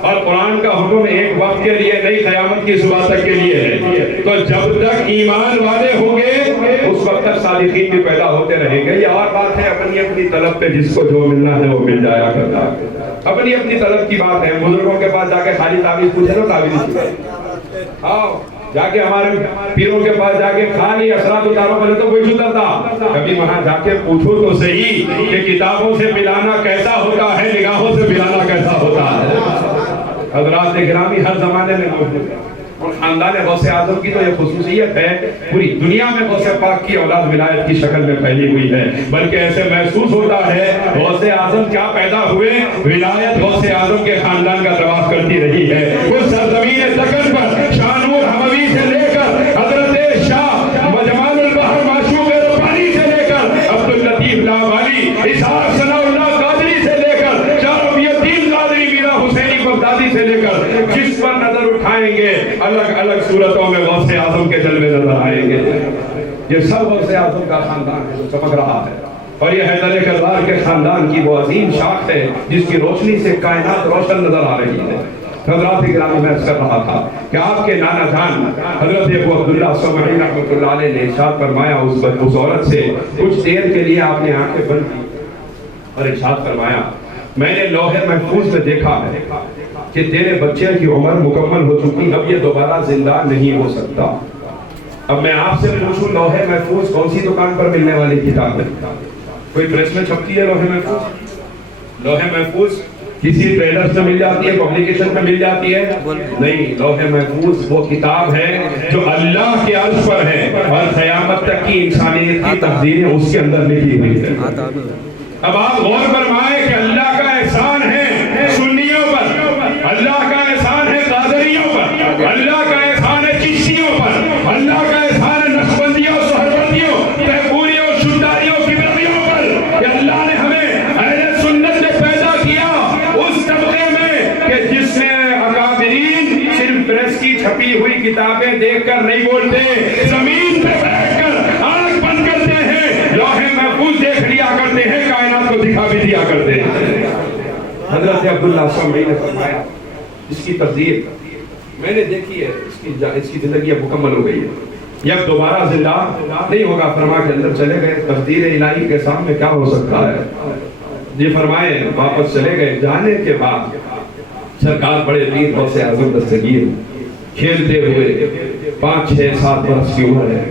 اور قرآن کا حکم ایک وقت کے لیے نہیں، قیامت کی صبح تک کے لیے ہے۔ تو جب تک ایمان والے ہوں گے اس وقت تک صادقین بھی پیدا ہوتے رہیں گے۔ یہ اور بات ہے اپنی اپنی طلب پہ جس کو جو ملنا ہے وہ مل جایا کرتا ہے، اپنی اپنی طلب کی بات ہے۔ بزرگوں کے پاس جا کے خالی تعویذ پوچھے تو تعویذ نہیں، آؤ جا کے ہمارے پیروں کے پاس جا کے خالی اثرات اتارو پہلے تو کوئی اترتا، کبھی وہاں جا کے پوچھو تو صحیح کہ کتابوں سے ملانا کیسا ہوتا ہے، نگاہوں سے ملانا کیسا ہوتا ہے۔ حضرات گرامی ہر زمانے میں موجود ہے، اور خاندان غوث اعظم کی تو یہ خصوصیت ہے، پوری دنیا میں غوث پاک کی اولاد ولایت کی شکل میں پھیلی ہوئی ہے، بلکہ ایسے محسوس ہوتا ہے غوث اعظم کیا پیدا ہوئے، ولایت غوث اعظم کے خاندان کا طواف کرتی رہی ہے۔ اس سرزمین دکن پر شانور حموی سے لے کر حضرت شاہ جمال البحر معشوق ربانی سے لے کر عبداللطیف لاوالی، اسحاق ثناء اللہ قادری سے لے کر شاہ رفیع الدین قادری میرا حسینی بغدادی سے لے کر جس پر نظر اٹھائیں گے الگ الگ صورتوں میں غوث اعظم کے جلوے نظر آئیں گے۔ یہ سب غوث اعظم کا خاندان ہے جو چمک رہا ہے، اور یہ حیدر کرار کے خاندان کی وہ عظیم شاخ ہے جس کی روشنی سے کائنات روشن نظر آ رہی ہے۔ حضرات گرامی میں عرض کر رہا تھا کہ آپ کے نانا جان حضرت ابو عبداللہ سمعی رحمۃ اللہ علیہ نے ارشاد فرمایا اس عورت سے کچھ دیر کے لیے آپ نے آنکھیں بند کی اور ارشاد فرمایا میں نے لوح محفوظ میں دیکھا ہے کہ تیرے بچے کی عمر مکمل ہو چکی، اب یہ دوبارہ زندہ نہیں ہو سکتا۔ اب میں آپ سے پوچھوں لوح محفوظ کون سی دکان پر ملنے والی کتاب ہے؟ کوئی پریس میں چھپتی ہے لوح محفوظ؟ لوح محفوظ کسی ٹریڈرز میں مل جاتی ہے، پبلیکیشن میں مل جاتی ہے؟ نہیں، لوح محفوظ وہ کتاب ہے جو اللہ کے عرش پر ہے اور قیامت تک کی انسانیت کی تقدیریں اس کے اندر لکھی ہوئی ہے۔ اب آپ غور فرمائیں کہ اللہ کا احسان ہے سنیوں پر، اللہ کا احسان ہے قادریوں پر، اللہ کا احسان ہے چشتیوں پر، اللہ کا احسان ہے نقشبندیوں، سہروردیوں، تیموریوں، شداریوں، کبریوں پر کہ اللہ نے ہمیں اہل سنت نے پیدا کیا اس طبقے میں کہ جس میں اکابرین صرف پریس کی چھپی ہوئی کتابیں دیکھ کر نہیں بولتے، زمین پہ بیٹھ کر آنکھ بند کرتے ہیں، لوح محفوظ دیکھ لیا کرتے ہیں، کائنات کو دکھا بھی دیا کرتے ہیں۔ حضرت عبداللہ سمعی نے فرمایا اس کی تفسیر میں نے دیکھی ہے، اس کی زندگی اب مکمل ہو گئی ہے، یہ اب دوبارہ زندہ نہیں ہوگا۔ فرما کے اندر چلے گئے، تقدیر الہی کے سامنے کیا ہو سکتا ہے؟ یہ فرمائے واپس چلے گئے، جانے کے بعد سرکار بڑے پیر غوث اعظم دستگیر کھیلتے ہوئے 5 6 7 برس کی عمر ہے،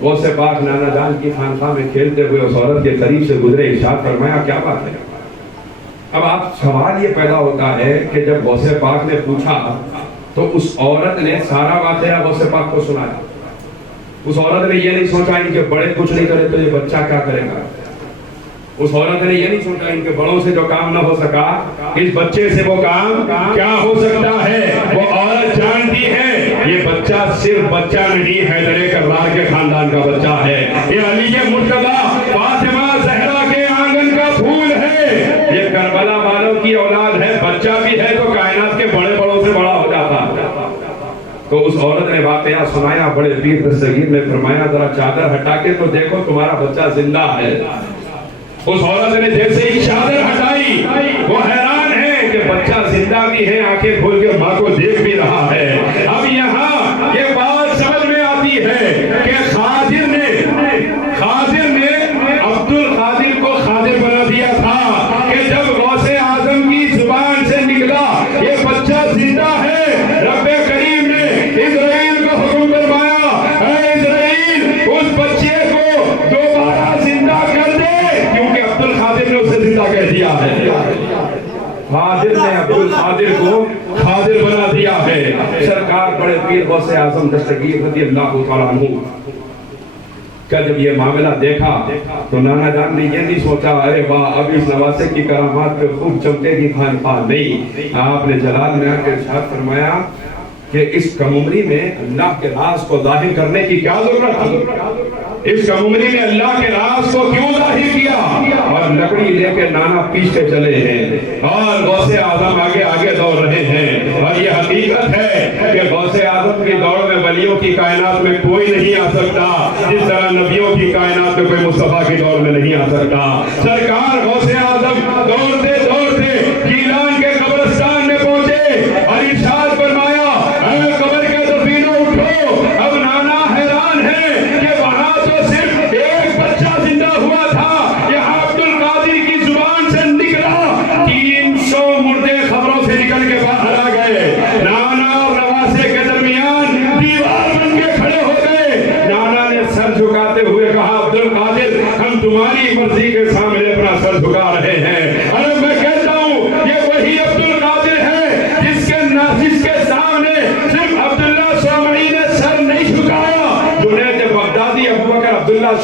غوث پاک نانا جان کی خانقاہ میں کھیلتے ہوئے اس عورت کے قریب سے گزرے، ارشاد فرمایا کیا بات ہے؟ اب آپ سوال یہ پیدا ہوتا ہے کہ جب غوث پاک نے پوچھا تو اس عورت نے سارا واقعہ غوث پاک کو سنایا۔ اس عورت نے یہ نہیں سوچا ان کے بڑے کچھ نہیں کرے تو یہ بچہ کیا کرے گا، اس عورت نے یہ نہیں سوچا ان کے بڑوں سے جو کام نہ ہو سکا اس بچے سے وہ کام کیا ہو سکتا ہے۔ وہ عورت جانتی ہے یہ بچہ صرف بچہ نہیں، حیدر کرار کے خاندان کا بچہ ہے، یہ علی مرتضی فاطمہ زہرا کے آنگن کا پھول ہے، یہ کربلا والوں کی اولاد ہے، بچہ بھی ہے تو کائنات کے بڑے بڑوں سے بڑا ہو جاتا۔ تو اس عورت نے واقعہ سنایا، بڑے پیر دستگیر نے فرمایا ذرا چادر ہٹا کے تو دیکھو تمہارا بچہ زندہ ہے۔ اس عورت نے جیسے ہی چادر ہٹائی وہ حیران ہے کہ بچہ زندہ بھی ہے، آنکھیں کھول کے ماں کو دیکھ بھی رہا ہے۔ اب یہاں یہ بات سمجھ میں آتی ہے کہ خاضر نے عبد القادر کو خاضر بنا دیا تھا کہ جب غوث اعظم کی زبان سے نکلا یہ بچہ زندہ ہے، رب کریم نے اسرائیل کو حکم فرمایا اے اسرائیل اس بچے کو دوبارہ زندہ کر دے، کیونکہ عبد القادر نے اسے زندہ کہہ دیا ہے۔ خاضر نے عبد القادر کو خاضر بنا دیا ہے۔ سرکار بڑے پیر غوث اعظم دستگیر رضی اللہ تعالیٰ عنہ کا جب یہ معاملہ دیکھا تو نانا جان نے یہ نہیں سوچا ارے واہ اب اس نواسے کی کرامات پہ خوب چمکے گی خانقاہ، نہیں، آپ نے جلال میں آ کے ارشاد فرمایا کہ اس کم عمری میں اللہ کے راز کو ظاہر کرنے کی کیا ضرورت تھی، اس کم عمری میں اللہ کے راز کو کیوں ظاہر کیا، اور لکڑی لے کے نانا پیچھے چلے ہیں اور غوث اعظم آگے آگے دوڑ رہے ہیں۔ اور یہ حقیقت ہے کہ غوث اعظم کی دوڑ میں ولیوں کی کائنات میں کوئی نہیں آ سکتا جس طرح نبیوں کی کائنات میں کوئی مصطفیٰ کی دوڑ میں نہیں آ سکتا۔ سرکار غوث اعظم دوڑتے دوڑتے گیلان کے قبرستان میں پہنچے،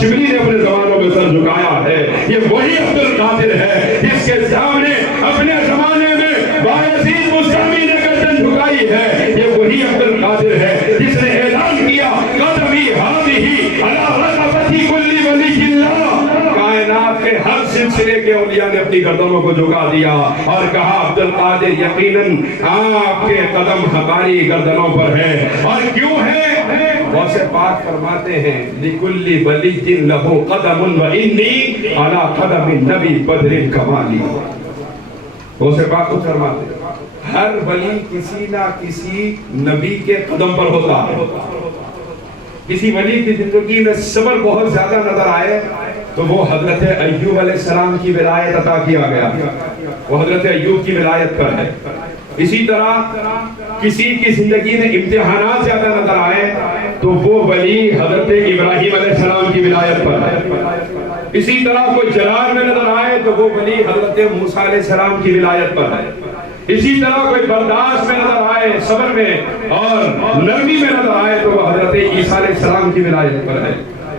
شبلی نے اپنے زمانوں میں سر جھکایا ہے، یہ وہی عبد القادر ہے جس کے سامنے اپنے زمانے میں بایزید بستامی نے گردن جھکائی ہے، یہ وہی عبد القادر ہے جس نے اعلان کیا قدمی ہذہ علی رقبتی کل ولی اللہ، کائنات کے ہر سلسلے کے اولیاء نے اپنی گردنوں کو جھکا دیا اور کہا عبد القادر یقیناً آپ کے قدم ہماری گردنوں پر ہے۔ اور کیوں ہے؟ غوث پاک فرماتے ہیں لِكُلِّ وَلِيٍّ لَهُ قَدَمٌ وَإِنِّي عَلَى قَدَمِ النَّبِي بَدْرٍ كَمَالِي۔ غوث پاک کو فرماتے ہیں ہر ولی کسی نہ کسی نبی کے قدم پر ہوتا ہے۔ کسی ولی کی زندگی میں صبر بہت زیادہ نظر آئے تو وہ حضرت ایوب علیہ السلام کی ولایت عطا کیا گیا، وہ حضرت ایوب کی ولایت پر ہے۔ اسی طرح کسی کی زندگی میں امتحانات زیادہ نظر آئے تو وہ ولی حضرت ابراہیم علیہ السلام کی ولایت پر ہے۔ اسی طرح کوئی جلال میں نظر آئے تو وہ ولی حضرت موسیٰ علیہ السلام کی ولایت پر ہے۔ اسی طرح کوئی برداشت میں نظر آئے، صبر میں اور نرمی میں نظر آئے تو وہ حضرت عیسیٰ علیہ السلام کی ولایت پر ہے۔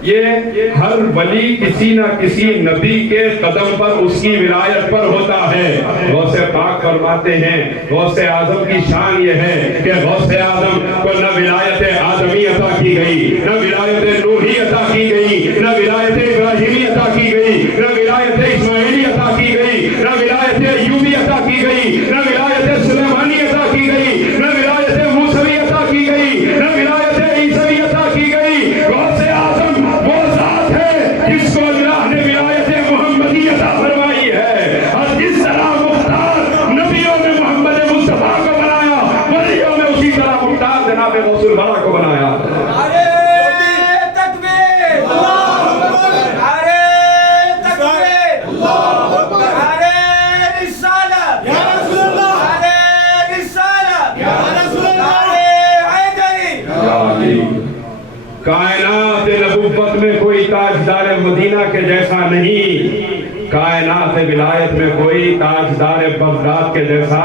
یہ ہر ولی کسی نہ کسی نبی کے قدم پر اس کی ولایت پر ہوتا ہے۔ غوث پاک فرماتے ہیں غوث اعظم کی شان یہ ہے کہ غوث اعظم کو نہ ولایت آدمی عطا کی گئی، نہ ولایت نوحی عطا کی گئی، نہ ولایت ابراہیمی عطا کی گئی، نہ ولایت اسماعیلی عطا کی گئی، نہ ولایت ایوبی عطا کی گئی، نہ ولایت سلیمانی عطا کی گئی، نہ ولایت موسوی عطا کی گئی، نہ ولایت عیسوی عطا کی گئی۔ غوث اعظم وہ ذات ہے جس کو اللہ نے ولایت محمدی عطا فرمائی ہے، اور جس طرح مختار نبیوں میں محمد مصطفیٰ کو بنایا، ولیوں میں اسی طرح مختار جناب غوث الورا کو بنایا۔ کائنات نبوت میں کوئی تاجدار مدینہ کے جیسا نہیں، کائنات ولایت میں کوئی تاجدار بغداد کے جیسا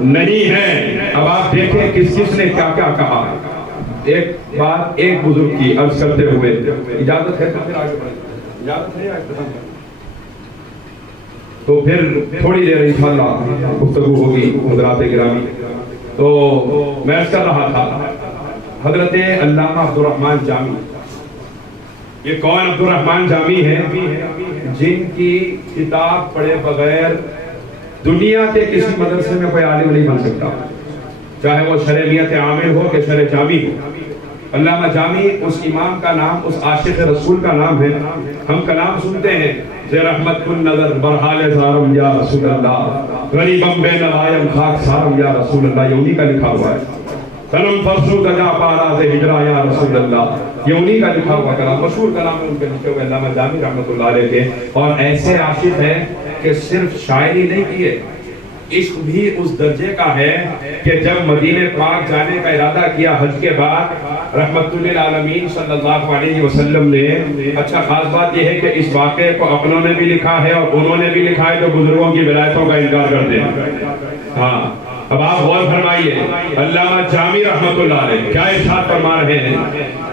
نہیں ہے۔ اب آپ دیکھیں کس کس نے کیا کیا کہا۔ ایک بات ایک بزرگ کی عرض کرتے ہوئے اجازت ہے اجازت ہے تو پھر تھوڑی دیر انشاءاللہ گفتگو ہوگی حضرات گرامی۔ تو میں عرض کر رہا تھا حضرت علامہ عبد الرحمن جامی، یہ کون عبد الرحمن جامی ہے جن کی کتاب پڑھے بغیر دنیا کے کسی مدرسے میں کوئی عالم نہیں بن سکتا، چاہے وہ شرعیت عامل ہو کہ شرع جامی ہو۔ علامہ جامی اس امام کا نام، اس عاشق رسول کا نام ہے۔ ہم کا نام سنتے ہیں زِ رحمت کن نظر برحال زارم یا رسول اللہ، غریبم بے نوائم خاک سارم یا رسول اللہ، یہ انہی کا لکھا ہوا ہے۔ سنم فرسو تجا پاراز ہجرہ یا رسول اللہ، یہ انہی کا لکھا ہوا کلام، مشہور کلام ہے ان کے لکھے ہوئے علامہ جامی رحمۃ اللہ علیہ کے۔ اور ایسے عاشق ہیں کہ صرف شاعری نہیں کیے، عشق بھی اس درجے کا ہے کہ جب مدینہ پاک جانے کا ارادہ کیا حج کے بعد، رحمت للعالمین صلی اللہ علیہ وسلم نے، اچھا خاص بات یہ ہے کہ اس واقعے کو اپنوں نے بھی لکھا ہے اور انہوں نے بھی لکھا ہے جو بزرگوں کی ولایتوں کا انکار کرتے ہیں۔ ہاں اب آپ غور فرمائیے علامہ جامی رحمت اللہ علیہ کیا ارشاد فرما رہے ہیں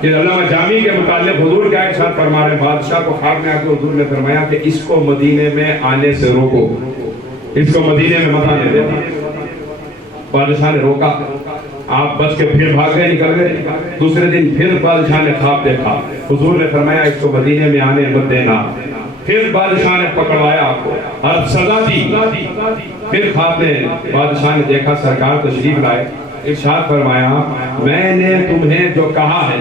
کہ علامہ جامی کے متعلق حضور کیا ارشاد فرما رہے ہیں۔ بادشاہ کو خواب میں آ کے حضور نے فرمایا کہ اس کو مدینے میں آنے سے روکو، اس کو مدینے میں مت آنے دینا۔ بادشاہ نے روکا، آپ بچ کے پھر بھاگ گئے، نکل گئے۔ دوسرے دن پھر بادشاہ نے خواب دیکھا، حضور نے فرمایا اس کو مدینے میں آنے مت دینا۔ پھر بادشاہ نے پکڑوایا آپ کو اور سزا دی۔ پھر خواب میں بادشاہ نے دیکھا سرکار تشریف لائے، ارشاد فرمایا میں نے تمہیں جو کہا ہے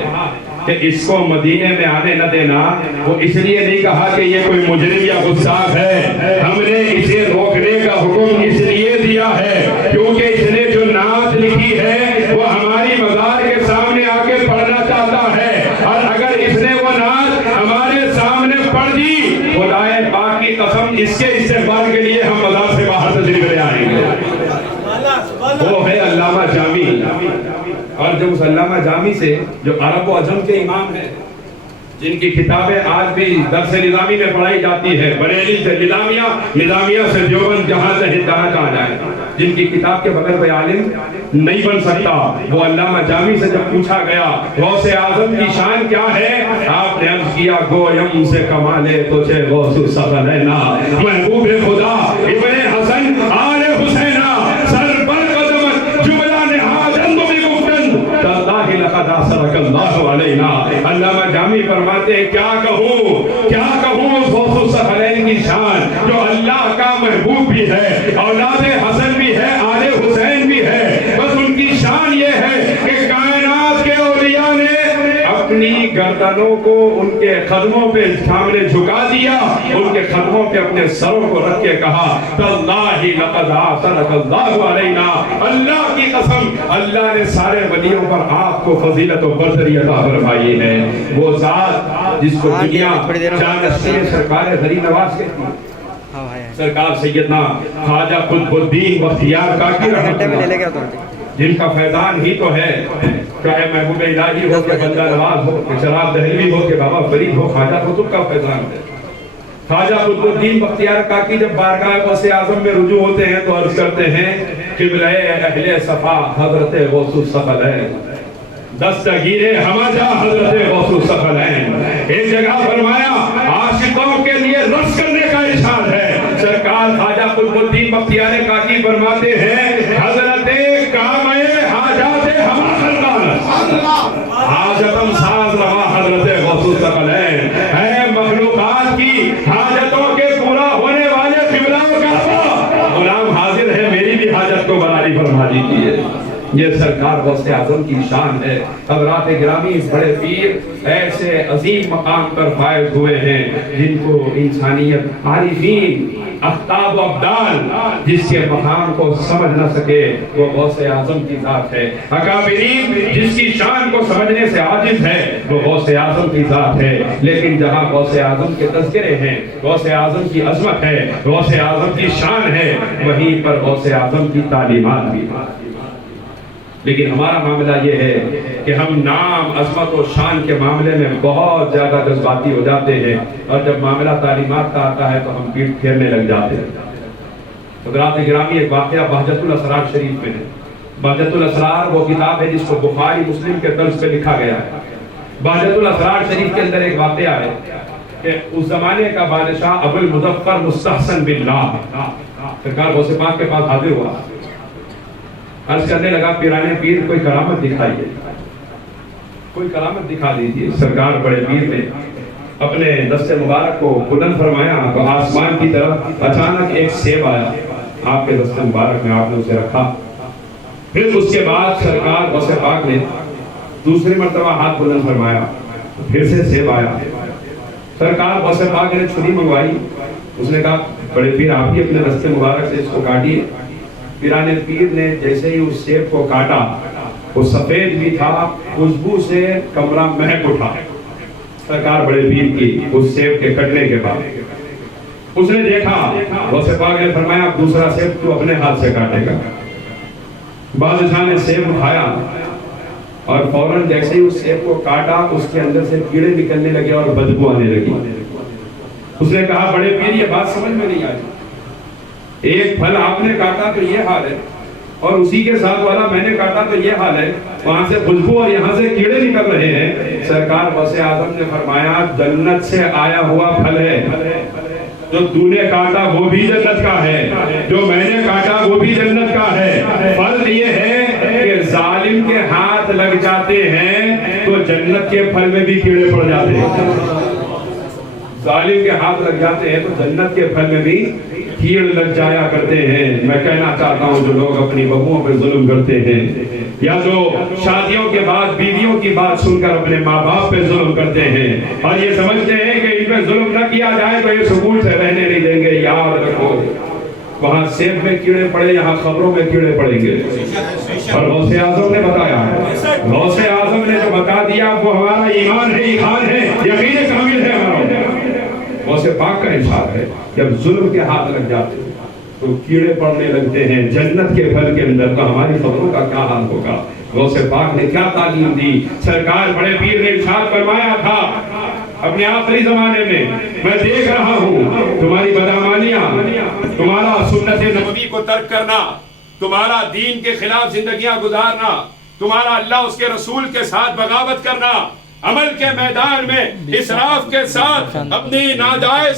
کہ اس کو مدینے میں آنے نہ دینا، وہ اس لیے نہیں کہا کہ یہ کوئی مجرم یا گستاخ ہے، ہم نے اسے روکنے کا حکم اس لیے دیا ہے کیونکہ اس نے جو نعت لکھی ہے وہ ہماری مزار کے سامنے آ کے پڑھنا چاہتا ہے، اور اگر اس نے وہ نعت ہمارے سامنے پڑھ دی، خدائے پاک کی قسم اس کے استقبال کے لیے ہم مزار سے باہر تشریف لے آئیں گے۔ وہ ہے علامہ جامی۔ اور جب اس علامہ جامی سے جو عرب و عجم کے امام ہیں، جن کی کتابیں آج بھی درس نظامی میں پڑھائی جاتی ہے، بریلی سے نظامیہ سے دیوبند، جہاں سے ہندوستان کہا جائے، جن کی کتاب کے بغیر کوئی عالم نہیں بن سکتا. وہ علامہ جامی سے جب پوچھا گیا غوث اعظم کی شان کیا ہے، آپ نے عرض کیا گویم سے کمالے تجھے غوث الثقلین محبوب خدا ابن حسن آل حسینہ سر پر قدمت جملہ نہاد اندو بھی گفتن تاللہ لقد آثرک اللہ علینا. علامہ جامی فرماتے ہیں کیا کہوں اس غوث الثقلین کی شان جو اللہ کا محبوب بھی ہے، اولاد حسن بھی ہے، آل حسین بھی ہے. بس ان کی شان یہ ہے کہ کائنات کے اولیاء نے اپنی گردنوں کو ان کے قدموں پہ سامنے جھکا دیا، ان کے قدموں پہ اپنے سروں کو رکھ کے کہا تاللہ لقد آثرک اللہ علینا. اللہ کی قسم اللہ نے سارے ولیوں پر آپ کو فضیلت و برتری عطا فرمائی ہے. وہ ذات جس کو دنیا جانشین سرکار غریب نواز کہتی ہے، سرکار سیدنا خواجہ قطب الدین بختیار کاکی رحمۃ اللہ، جن کا فیضان ہی تو ہے، چاہے محبوب الہی ہو کہ بندہ نواز ہو کہ شراب دہلوی ہو کہ بابا فرید ہو، خواجہ قطب کا فیضان ہے. خواجہ قطب الدین بختیار کاکی جب بارگاہ غوث اعظم میں رجوع ہوتے ہیں تو عرض کرتے ہیں قبلہ اہل صفا حضرت غوث الثقلین، دستگیر ہماجا حضرت غوث الثقلین. ایک جگہ فرمایا عاشقوں کے لیے رقص کرنے کا ارشاد ہے. سرکار خواجہ قطب الدین بختیار کاکی فرماتے ہیں حضرت کامے حاجات ہما خلقان حاجتم ساز روا حضرت غوث الثقلین. اے مخلوقات کی حاجتوں کے پورا ہونے والے قبلہ کعبہ، غلام حاضر ہے میری بھی حاجت کو باری فرما دیجیے. یہ سرکار غوث اعظم کی شان ہے. حضرات گرامی بڑے پیر ایسے عظیم مقام پر فائز ہوئے ہیں جن کو انسانیت عارفین اختاب و ابدال جس کے مقام کو سمجھ نہ سکے وہ غوث اعظم کی ذات ہے. اکابرین جس کی شان کو سمجھنے سے عاجز ہے وہ غوث اعظم کی ذات ہے. لیکن جہاں غوث اعظم کے تذکرے ہیں، غوث اعظم کی عظمت ہے، غوث اعظم کی شان ہے، وہیں پر غوث اعظم کی تعلیمات بھی ہیں. لیکن ہمارا معاملہ یہ ہے کہ ہم نام، عظمت و شان کے معاملے میں بہت زیادہ جذباتی ہو جاتے ہیں، اور جب معاملہ تعلیمات کا آتا ہے تو ہم پیٹھ پھیرنے لگ جاتے ہیں. حضرات گرامی ایک واقعہ بہجت الاسرار شریف میں ہے. بہجت الاسرار وہ کتاب ہے جس کو بخاری مسلم کے طرز پہ لکھا گیا ہے. بہجت الاسرار شریف کے اندر ایک واقعہ ہے کہ اس زمانے کا بادشاہ ابو المظفر مستحسن باللہ سرکار غوث پاک کے پاس حاضر ہوا، عرض کرنے لگا پیرانے پیر کوئی کرامت دکھائیے، کوئی کرامت دکھا دیجیے. سرکار بڑے پیر نے اپنے دست مبارک کو بلند فرمایا تو آسمان کی طرف اچانک ایک سیب آیا آپ کے دست مبارک میں، آپ نے اسے رکھا. پھر اس کے بعد سرکار غوث پاک نے دوسری مرتبہ ہاتھ بلند فرمایا، پھر سے سیب آیا. سرکار غوث پاک نے چھری منگوائی، اس نے کہا بڑے پیر آپ ہی اپنے دست مبارک سے اس کو کاٹیے. پیرانے پیر نے جیسے ہی اس سیب کو کاٹا، وہ سفید بھی تھا، خوشبو سے کمرہ مہک اٹھا. سرکار بڑے پیر کی اس سیب کے کٹنے کے بعد اس نے دیکھا، غوث پاک نے فرمایا اب دوسرا سیب تو اپنے ہاتھ سے کاٹے گا. بادشاہ نے سیب اٹھایا اور فوراً جیسے ہی اس سیب کو کاٹا اس کے اندر سے کیڑے نکلنے لگے اور بدبو آنے لگی. اس نے کہا بڑے پیر یہ بات سمجھ میں نہیں آئی، ایک پھل آپ نے کاٹا تو یہ حال ہے اور اسی کے ساتھ والا میں نے کاٹا تو یہ حال ہے، وہاں سے خوشبو اور یہاں سے کیڑے نکل رہے ہیں. سرکار غوث اعظم نے فرمایا جنت سے آیا ہوا پھل ہے، جو تو نے کاٹا وہ بھی جنت کا ہے، جو میں نے کاٹا وہ بھی جنت کا ہے. فرض یہ ہے کہ ظالم کے ہاتھ لگ جاتے ہیں تو جنت کے پھل میں بھی کیڑے پڑ جاتے ہیں. ظالم کے ہاتھ لگ جاتے ہیں تو جنت کے پھل میں بھی کیڑ لگ جایا کرتے ہیں. میں کہنا چاہتا ہوں جو لوگ اپنی بہوؤں پہ ظلم کرتے ہیں یا جو شادیوں کے بعد بیویوں کی بات سن کر اپنے ماں باپ پہ ظلم کرتے ہیں اور یہ سمجھتے ہیں کہ ان پہ ظلم نہ کیا جائے تو یہ سکون سے رہنے نہیں دیں گے، یاد رکھو وہاں سیب میں کیڑے پڑے، یہاں خبروں میں کیڑے پڑیں گے. اور غوث اعظم نے بتایا، غوث اعظم نے جو بتا دیا وہ ہمارا ایمان ہے، ایمان ہے، یقین کامل ہے ہمارا. غوث پاک کا ارشاد ہے جب ظلم کے ہاتھ لگ جاتے ہیں تو کیڑے پڑنے لگتے ہیں جنت کے پھل کے اندر، تو ہماری خبروں کا کیا حال ہوگا. غوث پاک نے کیا تعلیم دی. سرکار بڑے پیر نے ارشاد فرمایا تھا اپنے آخری زمانے میں دیکھ رہا ہوں تمہاری بدعمالیاں، تمہارا سنت نبوی کو ترک کرنا، تمہارا دین کے خلاف زندگیاں گزارنا، تمہارا اللہ اس کے رسول کے ساتھ بغاوت کرنا، عمل کے میدان میں اسراف کے ساتھ اپنی ناجائز